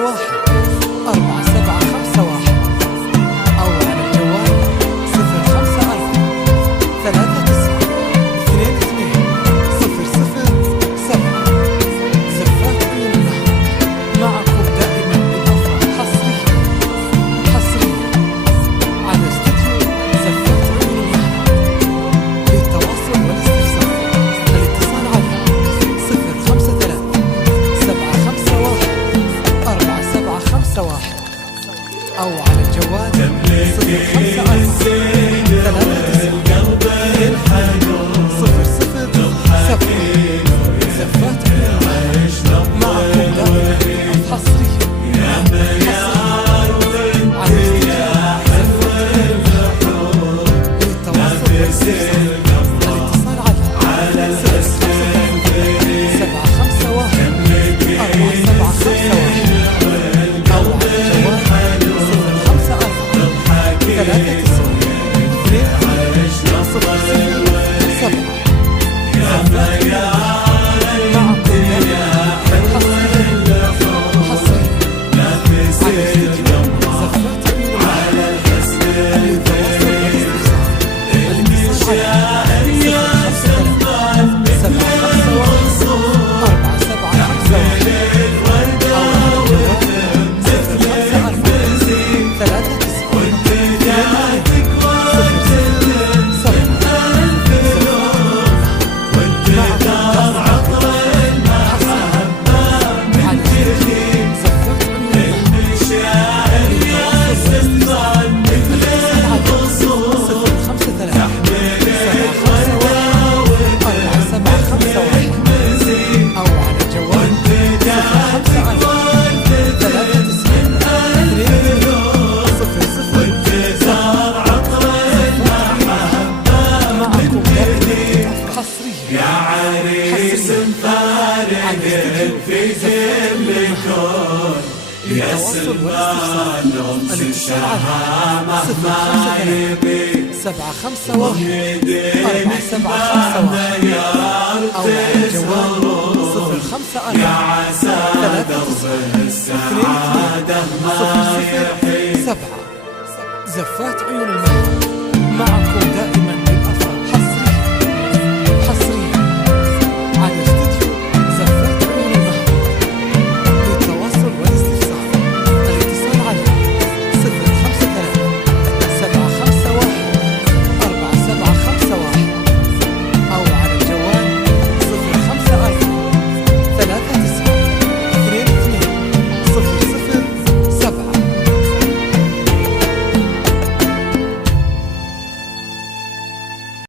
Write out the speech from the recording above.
1 4 7 5 1 أو على الجوال 054 3 9 2 2 0 0 7. زفات عيون النهر معكم دائما بالأفراح حصريا على استديو زفات عيون النهر. للتواصل والاستفسار الاتصال على 053 751 4751 أو على الجوال 054 3 9 0 0 7. زفات عيون معكم دائما حصريا على للتواصل والاستفسار الاتصال على 751 4751 أو على الجوال 054 3 9 2 0 7. في كل كون للتواصل والاستفسار الاتصال على مهما يبي 751 4751 أو على الجوال 054 3 9 2 0 7. زفات عيون النهر معكم دائما